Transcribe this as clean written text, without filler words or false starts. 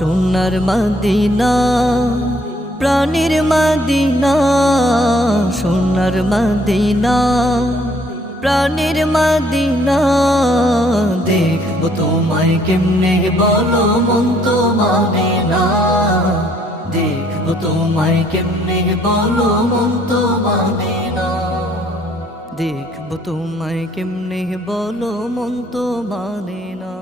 সোনার মদিনা প্রাণের মদিনা, সোনার মদিনা প্রাণের মদিনা। দেখবো তোমায় কেমনে বলো মন তো মানে না, দেখবো তোমায় কেমনে বলো মন তো মানে না, দেখবো তোমায় কেমনে বলো মন তো মানে না।